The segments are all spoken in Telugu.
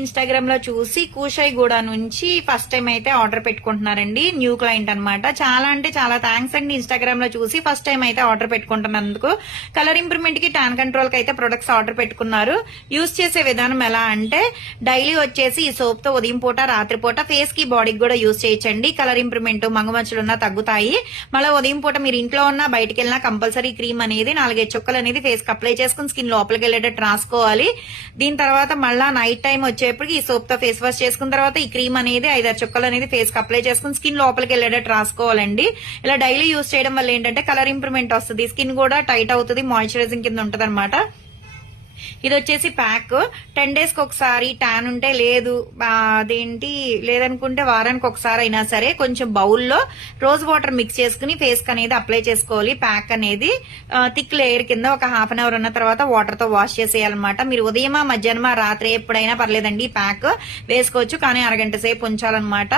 ఇన్స్టాగ్రామ్ లో చూసి కూషాయిగూడ నుంచి ఫస్ట్ టైం అయితే ఆర్డర్ పెట్టుకుంటున్నారండి. న్యూ క్లయింట్ అన్నమాట. చాలా అంటే చాలా థ్యాంక్స్ అండి ఇన్స్టాగ్రామ్ లో చూసి ఫస్ట్ టైం అయితే ఆర్డర్ పెట్టుకుంటున్నందుకు. కలర్ ఇంప్రూవ్మెంట్ కి టాన్ కంట్రోల్ కి అయితే ప్రొడక్ట్స్ ఆర్డర్ పెట్టుకున్నారు. యూజ్ చేసే విధానం ఎలా అంటే డైలీ వచ్చేసి ఈ సోప్ తో ఉదయం పూట రాత్రి పూట ఫేస్ కి బాడీకి కూడా యూజ్ చేయొచ్చండి. కలర్ ఇంప్రూవ్మెంట్ మంగుమచ్చలున్నా తగ్గుతాయి. మళ్ళీ ఉదయం పూట మీరు ఇంట్లో ఉన్నా బయటకు వెళ్ళినా కంపల్సరీ క్రీమ్ అనేది 4-5 చుక్కలు అనేది ఫేస్ కి అప్లై చేసుకుని స్కిన్ లోపలికి వెళ్ళేటట్టు రాసుకోవాలి. దీని తర్వాత మళ్ళా నైట్ టైం వచ్చేప్పటికి ఈ సోప్ తో ఫేస్ వాష్ చేసుకున్న తర్వాత ఈ క్రీమ్ అనేది 5-6 చుక్కలు అనేది ఫేస్ కి అప్లై చేసుకుని స్కిన్ లోపలికి వెళ్ళేటట్టు రాసుకోవాలండి. ఇలా డైలీ యూజ్ చేయడం వల్ల ఏంటంటే కలర్ ఇంప్రూవ్మెంట్ వస్తుంది, స్కిన్ కూడా టైట్ అవుతుంది, మాయిశ్చరైజింగ్ కింద ఉంటది అనమాట. ఇది వచ్చేసి ప్యాక్ 10 days కి ఒకసారి ట్యాన్ ఉంటే లేదు అదేంటి లేదనుకుంటే వారానికి ఒకసారి అయినా సరే కొంచెం బౌల్లో రోజ్ వాటర్ మిక్స్ చేసుకుని ఫేస్ కి అనేది అప్లై చేసుకోవాలి. ప్యాక్ అనేది థిక్ లేయర్ కింద ఒక హాఫ్ అన్ అవర్ ఉన్న తర్వాత వాటర్ తో వాష్ చేసేయాలన్నమాట. మీరు ఉదయమా మధ్యాహ్నమా రాత్రి ఎప్పుడైనా పర్లేదండి ప్యాక్ వేసుకోవచ్చు, కానీ అరగంట సేపు ఉంచాలన్నమాట.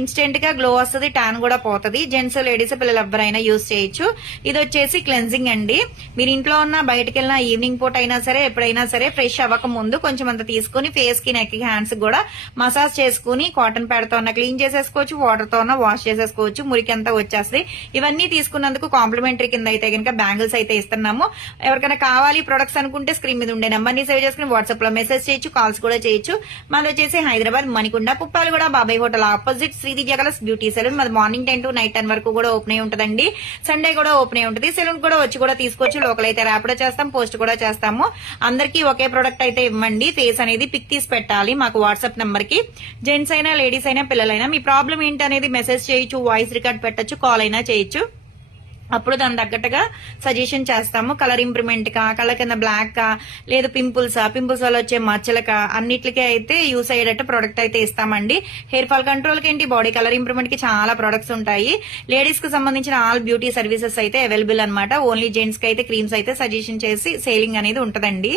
ఇన్స్టెంట్ గా గ్లో వస్తుంది, ట్యాన్ కూడా పోతుంది. జెంట్స్ లేడీస్ పిల్లలు ఎవరైనా యూజ్ చేయొచ్చు. ఇది వచ్చేసి క్లెన్జింగ్ అండి. మీరు ఇంట్లో ఉన్న బయటకు వెళ్ళినా ఈవినింగ్ పూట అయినా సరే ఎప్పుడైనా సరే ఫ్రెష్ అవ్వక ముందు కొంచెం అంత తీసుకుని ఫేస్ కి నెక్ కి హ్యాండ్స్ కూడా మసాజ్ చేసుకుని కాటన్ ప్యాడ్ తో క్లీన్ చేసేసుకోవచ్చు, వాటర్ తో వాష్ చేసేసుకోవచ్చు, మురికి అంతా వచ్చేస్తుంది. ఇవన్నీ తీసుకున్నందుకు కాంప్లిమెంటరీ కింద అయితే కనుక బ్యాంగిల్స్ అయితే ఇస్తున్నాము. ఎవరికైనా కావాలి ప్రొడక్ట్స్ అనుకుంటే స్క్రీన్ మీద ఉండే నెంబర్ ని సేవ్ చేసుకుని వాట్సాప్ లో మెసేజ్ చేయొచ్చు, కాల్స్ కూడా చేయొచ్చు. మాది వచ్చేసి Hyderabad Manikonda Puppalaguda Babai hotel opposite Sridivya colours beauty salon. మాది మార్నింగ్ 10 to నైట్ 10 వరకు కూడా ఓపెన్ అయి ఉంటదండి. సండే కూడా ఓపెన్ అయి ఉంటుంది. సెలూన్ కూడా వచ్చి కూడా తీసుకోవచ్చు. లోకల్ అయితే ర్యాపిడో చేస్తాం, పోస్ట్ కూడా చేస్తాము. అందరికీ ఒకే ప్రొడక్ట్ అయితే ఇవ్వండి. ఫేస్ అనేది పిక్ తీసి పెట్టాలి మాకు వాట్సాప్ నెంబర్ కి. జెంట్స్ అయినా లేడీస్ అయినా పిల్లలైనా మీ ప్రాబ్లం ఏంటి అనేది మెసేజ్ చేయొచ్చు, వాయిస్ రికార్డ్ పెట్టచ్చు, కాల్ అయినా చేయొచ్చు. అప్పుడు దాని తగ్గట్టుగా సజెషన్ చేస్తాము. కలర్ ఇంప్రూవ్మెంట్ కా, కలర్ కింద బ్లాక్ కా, లేదు పింపుల్స్ వల్ల వచ్చే మచ్చలకా అన్నిటికీ అయితే యూస్ అయ్యేటట్టు ప్రొడక్ట్ అయితే ఇస్తామండి. హెయిర్ ఫాల్ కంట్రోల్ కి ఏంటి, బాడీ కలర్ ఇంప్రూవ్మెంట్ కి చాలా ప్రొడక్ట్స్ ఉంటాయి. లేడీస్ కి సంబంధించిన ఆల్ బ్యూటీ సర్వీసెస్ అయితే అవైలబుల్ అనమాట. ఓన్లీ జెంట్స్ కి అయితే క్రీమ్స్ అయితే సజెషన్ చేసి సేలింగ్ అనేది ఉంటదండి.